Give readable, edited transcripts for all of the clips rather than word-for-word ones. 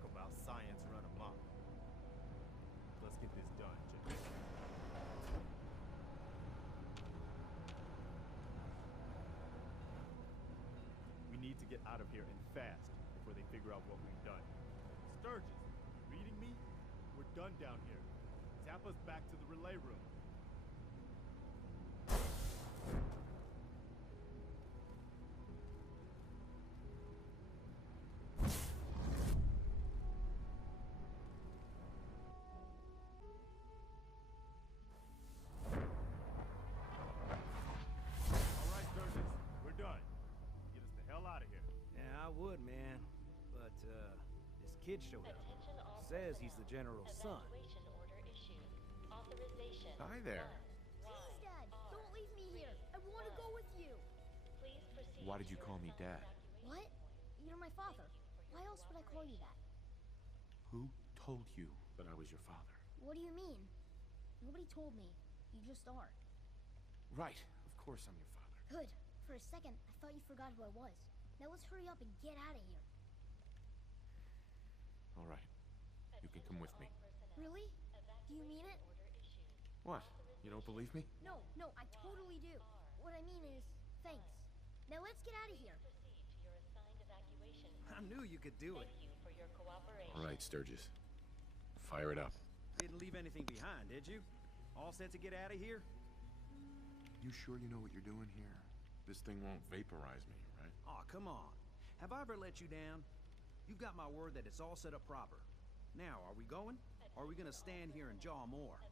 Talk about science run amok. Let's get this done, Jack. We need to get out of here and fast before they figure out what we've done. Sturges, reading me? We're done down here. Tap us back to the relay room. I would, man. But, this kid showed up. Says he's the general's son. Hi there. Please, Dad, don't leave me here. I want to go with you. Why did you call me Dad? What? You're my father. Why else would I call you that? Who told you that I was your father? What do you mean? Nobody told me. You just are. Right. Of course I'm your father. Good. For a second, I thought you forgot who I was. Now let's hurry up and get out of here. All right. You can come with me. Really? Do you mean it? What? You don't believe me? No, I totally do. What I mean is, thanks. Now let's get out of here. I knew you could do it. All right, Sturges. Fire it up. Didn't leave anything behind, did you? All set to get out of here? You sure you know what you're doing here? This thing won't vaporize me, right? Aw, come on. Have I ever let you down? You've got my word that it's all set up proper. Now, are we going? Or are we gonna stand here and jaw more?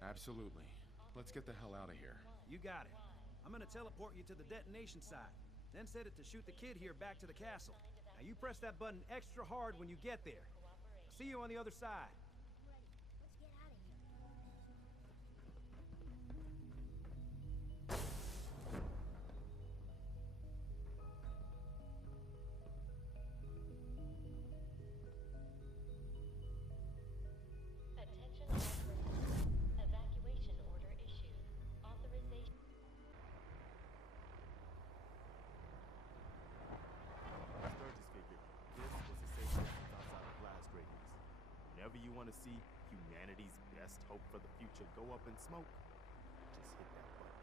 Absolutely. Let's get the hell out of here. You got it. I'm gonna teleport you to the detonation site, then set it to shoot the kid here back to the castle. Now you press that button extra hard when you get there. I'll see you on the other side. I'm ready. Let's get out of here. Attention all personnel. Evacuation order issued. Authorization. Sturges figured this was a safe distance outside of blast radius. Whenever you want to see humanity's best hope for the future go up in smoke, just hit that button.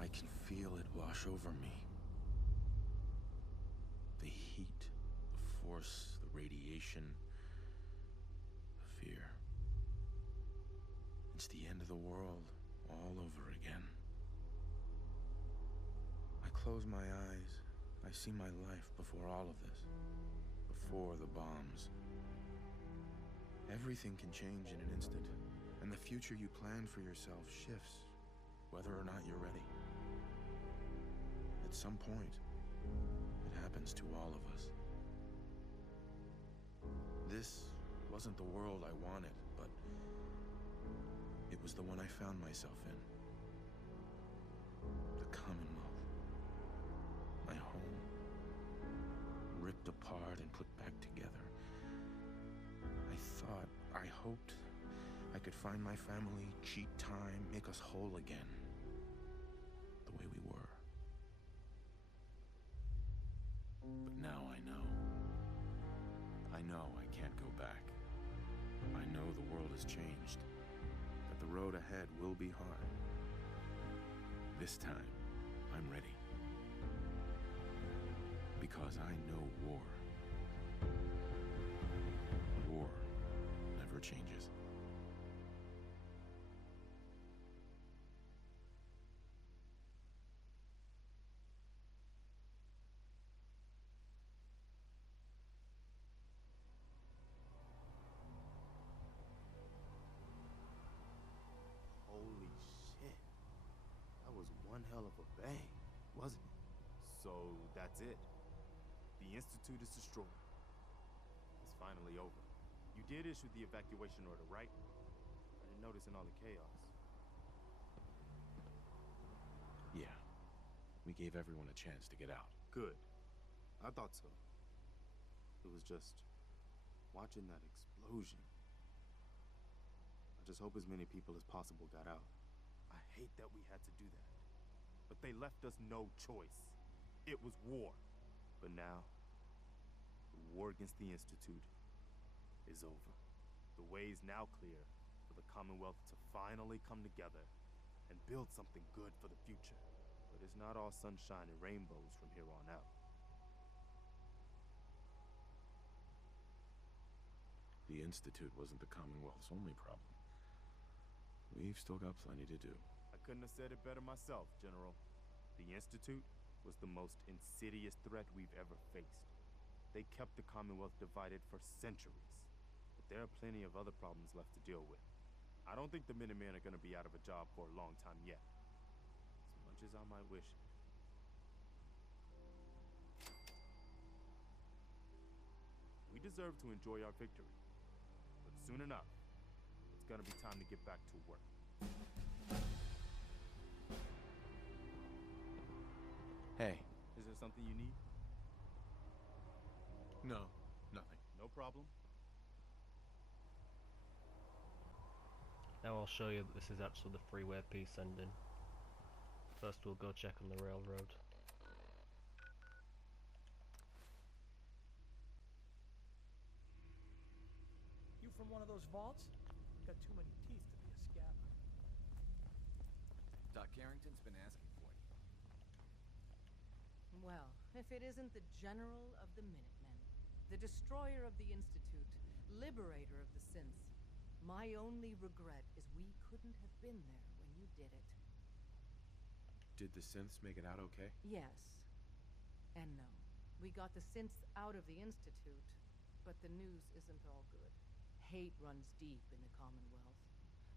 I can feel it wash over me. The heat, the force, the radiation, the fear. It's the end of the world all over again. I close my eyes. I see my life before all of this. Before the bombs. Everything can change in an instant, and the future you plan for yourself shifts, whether or not you're ready. At some point, it happens to all of us. This wasn't the world I wanted, but it was the one I found myself in. The Commonwealth. My home. Ripped apart and put back together. I hoped I could find my family, cheat time, make us whole again. The way we were. But now I know. I know I can't go back. I know the world has changed. That the road ahead will be hard. This time, I'm ready. Because I know war. War never changes. hell of a bang, wasn't it? So that's it. The Institute is destroyed. It's finally over. You did issue the evacuation order, right? I didn't notice in all the chaos. Yeah. We gave everyone a chance to get out. Good. I thought so. It was just watching that explosion. I just hope as many people as possible got out. I hate that we had to do that. But they left us no choice. It was war. But now, the war against the Institute is over. The way is now clear for the Commonwealth to finally come together and build something good for the future. But it's not all sunshine and rainbows from here on out. The Institute wasn't the Commonwealth's only problem. We've still got plenty to do. I couldn't have said it better myself, General. The Institute was the most insidious threat we've ever faced. They kept the Commonwealth divided for centuries. But there are plenty of other problems left to deal with. I don't think the Minutemen are gonna be out of a job for a long time yet. As much as I might wish it. We deserve to enjoy our victory. But soon enough, it's gonna be time to get back to work. Hey. Is there something you need? No, nothing. No problem. Now I'll show you that this is actually the freeway piece ending. First we'll go check on the railroad. You from one of those vaults? Got too many teeth to be a scammer. Doc Carrington's been asking for you. Well, if it isn't the General of the Minutemen, the destroyer of the Institute, liberator of the synths. My only regret is we couldn't have been there when you did it. Did the synths make it out okay? Yes. And no. We got the synths out of the Institute, but the news isn't all good. Hate runs deep in the Commonwealth.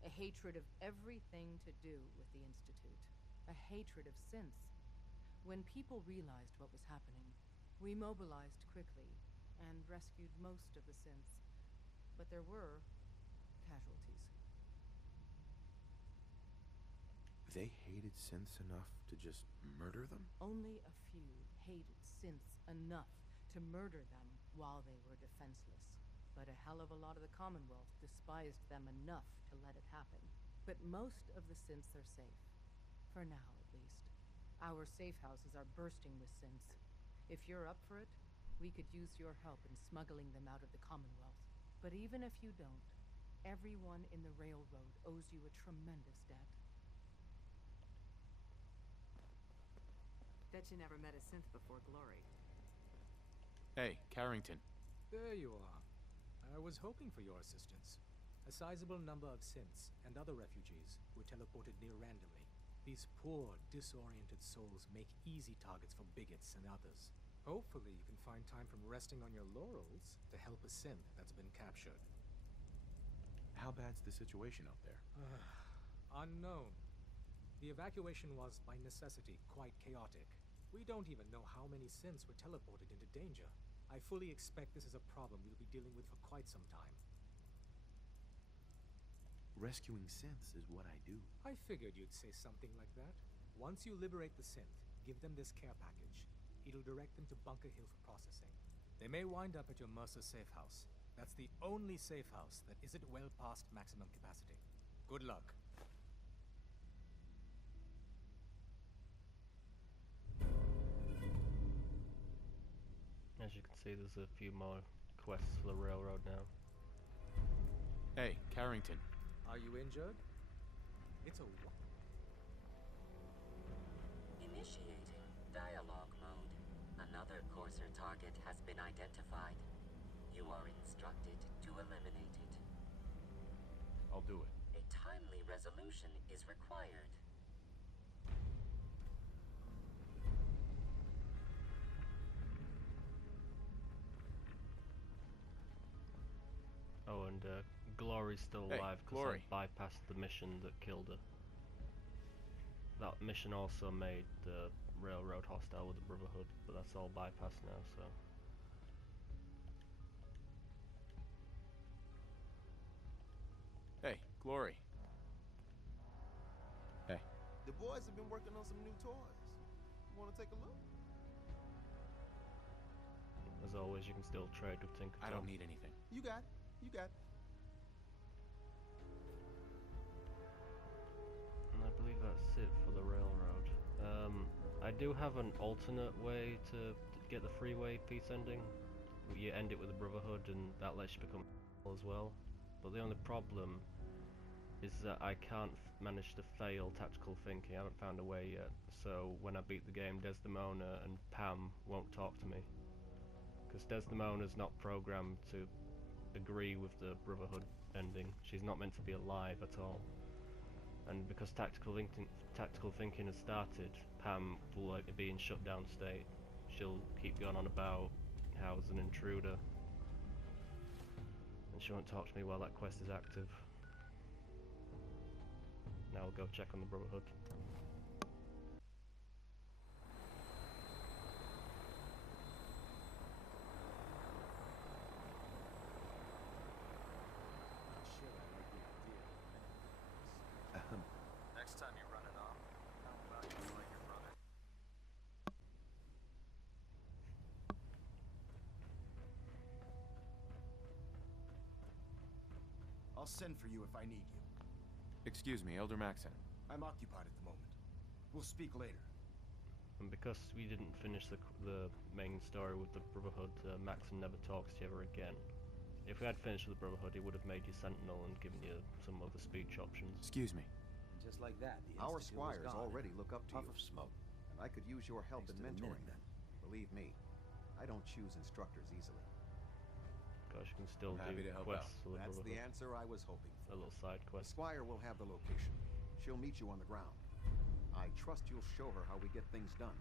A hatred of everything to do with the Institute. A hatred of synths. When people realized what was happening, we mobilized quickly and rescued most of the synths. But there were casualties. They hated synths enough to just murder them? Only a few hated synths enough to murder them while they were defenseless. But a hell of a lot of the Commonwealth despised them enough to let it happen. But most of the synths are safe. For now, at least. Our safe houses are bursting with synths. If you're up for it, we could use your help in smuggling them out of the Commonwealth. But even if you don't, everyone in the railroad owes you a tremendous debt. Bet you never met a synth before Glory. Hey, Carrington. There you are. I was hoping for your assistance. A sizable number of synths and other refugees were teleported near randomly. These poor, disoriented souls make easy targets for bigots and others. Hopefully you can find time from resting on your laurels to help a synth that's been captured. How bad's the situation out there? Unknown. The evacuation was, by necessity, quite chaotic. We don't even know how many synths were teleported into danger. I fully expect this is a problem we'll be dealing with for quite some time. Rescuing synths is what I do. I figured you'd say something like that. Once you liberate the synth, give them this care package. It'll direct them to Bunker Hill for processing. They may wind up at your Mercer Safehouse. That's the only safe house that isn't well past maximum capacity. Good luck. As you can see, there's a few more quests for the railroad now. Hey, Carrington. Are you injured? It's a what? Initiating dialogue mode. Another courser target has been identified. You are instructed to eliminate it. I'll do it. A timely resolution is required. Oh, and Glory's still Hey, alive because Glory. I bypassed the mission that killed her. that mission also made the railroad hostile with the Brotherhood, but that's all bypassed now, so... Hey, Glory. Hey. The boys have been working on some new toys. You want to take a look? As always, you can still trade with Tinker I Tom. don't need anything. You got it. You got it. And I believe that's it for the railroad. I do have an alternate way to get the freeway piece ending. You end it with the Brotherhood and that lets you become as well. But the only problem is that I can't manage to fail tactical thinking. I haven't found a way yet. So when I beat the game, Desdemona and P.A.M won't talk to me. Because Desdemona's not programmed to agree with the Brotherhood ending. She's not meant to be alive at all. And because tactical thinking has started, P.A.M will be in shutdown state. She'll keep going on about how as an intruder. And she won't talk to me while that quest is active. Now I'll go check on the Brotherhood. Next time you run it off, how about you fight your brother? I'll send for you if I need you. Excuse me, Elder Maxon. I'm occupied at the moment. We'll speak later. And because we didn't finish the main story with the Brotherhood, Maxon never talks to you ever again. If we had finished with the Brotherhood, he would have made you Sentinel and given you some other speech options. Excuse me. And just like that, the Our Institute was squires gone. already look up to Puff you. of smoke. And I could use your help Thanks in to the mentoring them. Minutemen. Believe me, I don't choose instructors easily. Gosh, you can still I'm happy do to help quests out. for the That's the Brotherhood. answer I was hoping A for. little side The quest. squire will have the location. She'll meet you on the ground. I trust you'll show her how we get things done.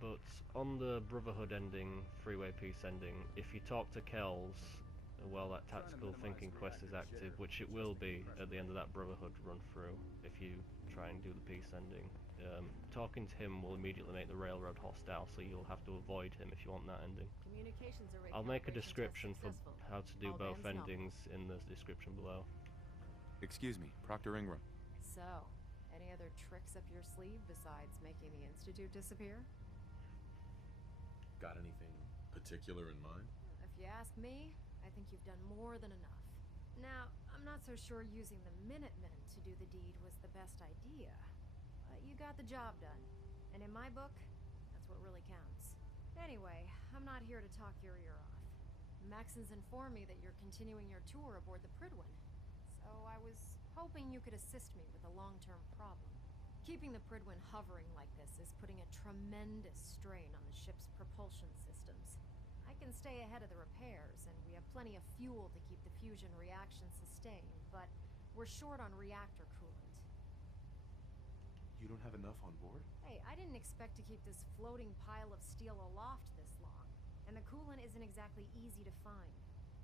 But on the Brotherhood ending, freeway piece ending, if you talk to Kells while that tactical thinking quest is active, which it will be at the end of that Brotherhood run through, if you try and do the piece ending, talking to him will immediately make the railroad hostile, so you'll have to avoid him if you want that ending. Communications array I'll make a calibration description test for successful. how to do All both bands endings in the description below. Excuse me, Proctor Ingram. So, any other tricks up your sleeve besides making the Institute disappear? Got anything particular in mind? If you ask me, I think you've done more than enough. Now, I'm not so sure using the Minutemen to do the deed was the best idea. But you got the job done. And in my book, that's what really counts. Anyway, I'm not here to talk your ear off. Maxon's informed me that you're continuing your tour aboard the Pridwin. So I was hoping you could assist me with a long-term problem. Keeping the Pridwin hovering like this is putting a tremendous strain on the ship's propulsion systems. I can stay ahead of the repairs, and we have plenty of fuel to keep the fusion reaction sustained, but we're short on reactor coolant. You don't have enough on board? Hey, I didn't expect to keep this floating pile of steel aloft this long, and the coolant isn't exactly easy to find.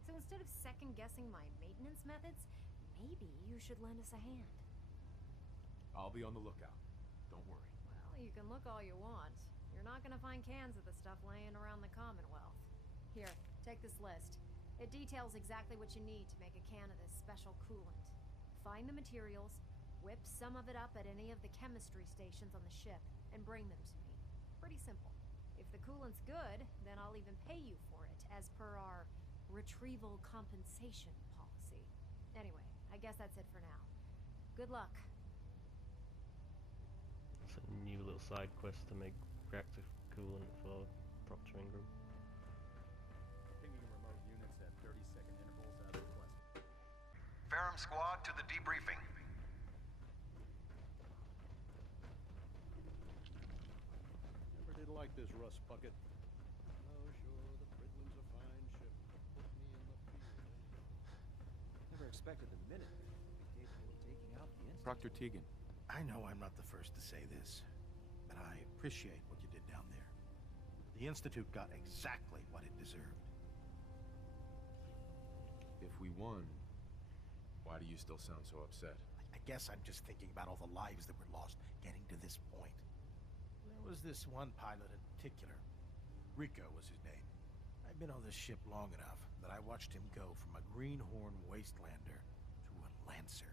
So instead of second-guessing my maintenance methods, maybe you should lend us a hand. I'll be on the lookout. Don't worry. Well, you can look all you want. You're not gonna find cans of the stuff laying around the Commonwealth. Here, take this list. It details exactly what you need to make a can of this special coolant. Find the materials, whip some of it up at any of the chemistry stations on the ship, and bring them to me. Pretty simple. If the coolant's good, then I'll even pay you for it, as per our retrieval compensation policy. Anyway, I guess that's it for now. Good luck. It's a new little side quest to make reactor coolant for Proctor Ingram. Pinging remote units at 30-second intervals as requested. Ferrum squad to the debriefing. Never did like this rust bucket. Oh, sure, the Pridwin's a fine ship, but put me in the field. Never expected the Minutemen to be capable of taking out the Institute. Proctor Tegan. I know I'm not the first to say this, but I appreciate what you did down there. The Institute got exactly what it deserved. If we won, why do you still sound so upset? I guess I'm just thinking about all the lives that were lost getting to this point. There was this one pilot in particular. Rico was his name. I've been on this ship long enough that I watched him go from a greenhorn wastelander to a lancer.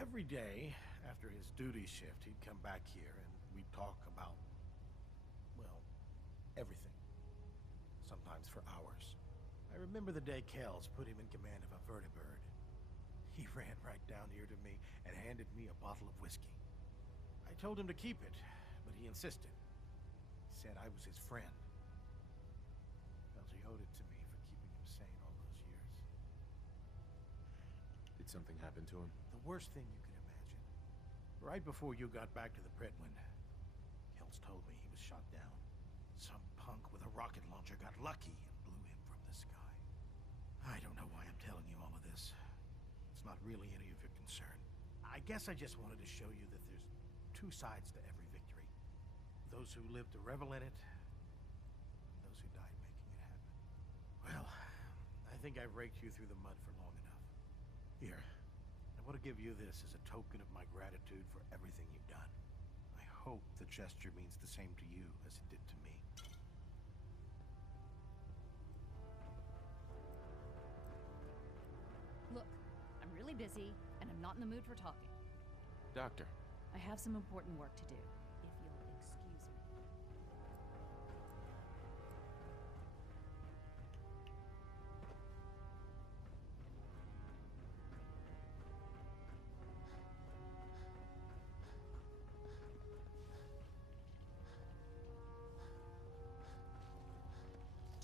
Every day, after his duty shift, he'd come back here and we'd talk about, well, everything. Sometimes for hours. I remember the day Kells put him in command of a vertibird. He ran right down here to me and handed me a bottle of whiskey. I told him to keep it, but he insisted. He said I was his friend. Felt he owed it to me for keeping him sane all those years. Did something happen to him? The worst thing you can imagine. Right before you got back to the Predwin, Kells told me he was shot down. Some punk with a rocket launcher got lucky and blew him from the sky. I don't know why I'm telling you all of this. It's not really any of your concern. I guess I just wanted to show you that there's two sides to every victory. Those who live to revel in it, and those who died making it happen. Well, I think I've raked you through the mud for long enough. Here, I want to give you this as a token of my gratitude for everything you've done. I hope the gesture means the same to you as it did to me. Look, I'm really busy, and I'm not in the mood for talking. Doctor. I have some important work to do, if you'll excuse me.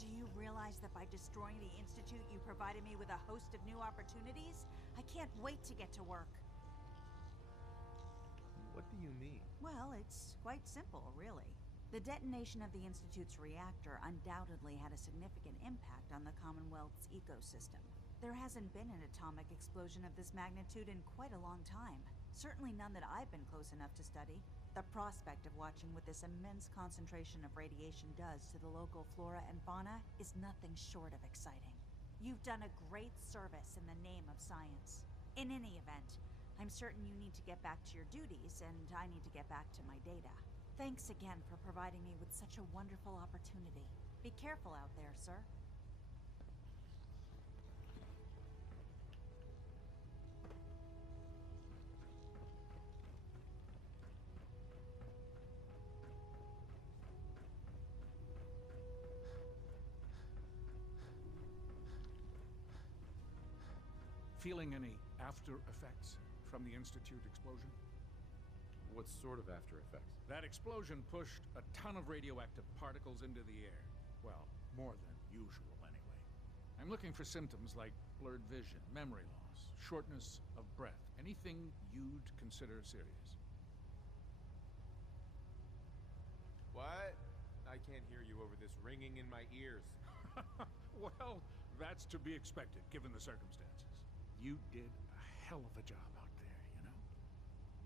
Do you realize that by destroying the Institute, you provided me with a host of new opportunities? I can't wait to get to work. What do you mean? Well, it's quite simple, really. The detonation of the Institute's reactor undoubtedly had a significant impact on the Commonwealth's ecosystem. There hasn't been an atomic explosion of this magnitude in quite a long time. Certainly none that I've been close enough to study. The prospect of watching what this immense concentration of radiation does to the local flora and fauna is nothing short of exciting. You've done a great service in the name of science. In any event, I'm certain you need to get back to your duties, and I need to get back to my data. Thanks again for providing me with such a wonderful opportunity. Be careful out there, sir. Feeling any after effects from the Institute explosion? What sort of after effects? That explosion pushed a ton of radioactive particles into the air. Well, more than usual anyway. I'm looking for symptoms like blurred vision, memory loss, shortness of breath, anything you'd consider serious. What? I can't hear you over this ringing in my ears. Well, that's to be expected, given the circumstances. You did a hell of a job out there, you know?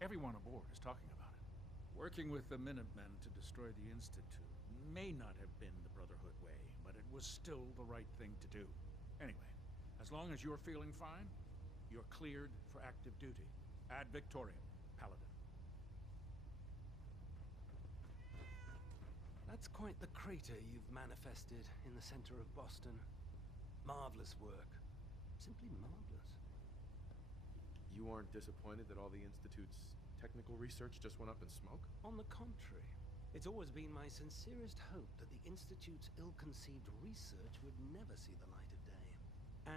Everyone aboard is talking about it. Working with the Minutemen to destroy the Institute may not have been the Brotherhood way, but it was still the right thing to do. Anyway, as long as you're feeling fine, you're cleared for active duty. Ad Victoriam, Paladin. That's quite the crater you've manifested in the center of Boston. Marvelous work. Simply marvelous. You aren't disappointed that all the Institute's technical research just went up in smoke? On the contrary. It's always been my sincerest hope that the Institute's ill-conceived research would never see the light of day.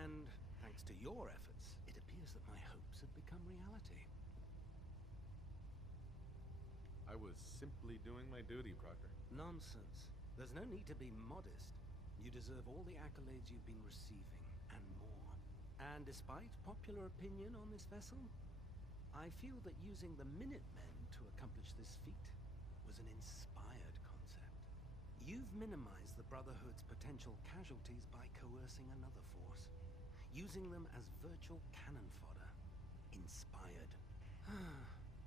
And, thanks to your efforts, it appears that my hopes have become reality. I was simply doing my duty, Proctor. Nonsense. There's no need to be modest. You deserve all the accolades you've been receiving, and more. And despite popular opinion on this vessel, I feel that using the Minutemen to accomplish this feat was an inspired concept. You've minimized the Brotherhood's potential casualties by coercing another force, using them as virtual cannon fodder. Inspired.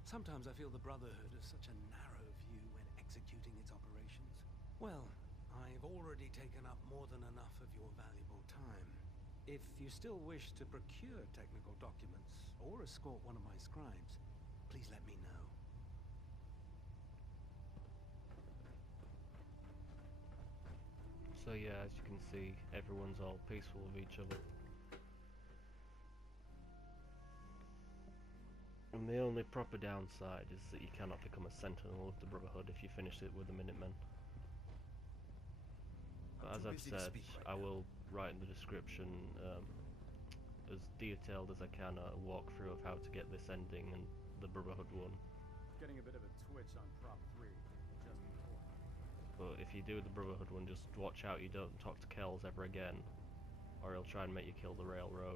Sometimes I feel the Brotherhood has such a narrow view when executing its operations. Well, I've already taken up more than enough of your valuable time. If you still wish to procure technical documents or escort one of my scribes, please let me know. So yeah, as you can see, everyone's all peaceful with each other. And the only proper downside is that you cannot become a sentinel of the Brotherhood if you finish it with the Minutemen. But as I've said, I will write in the description as detailed as I can a walkthrough of how to get this ending and the Brotherhood one. Getting a bit of a twitch on Prop 3 just before. But if you do the Brotherhood one, just watch out you don't talk to Kells ever again, or he'll try and make you kill the railroad.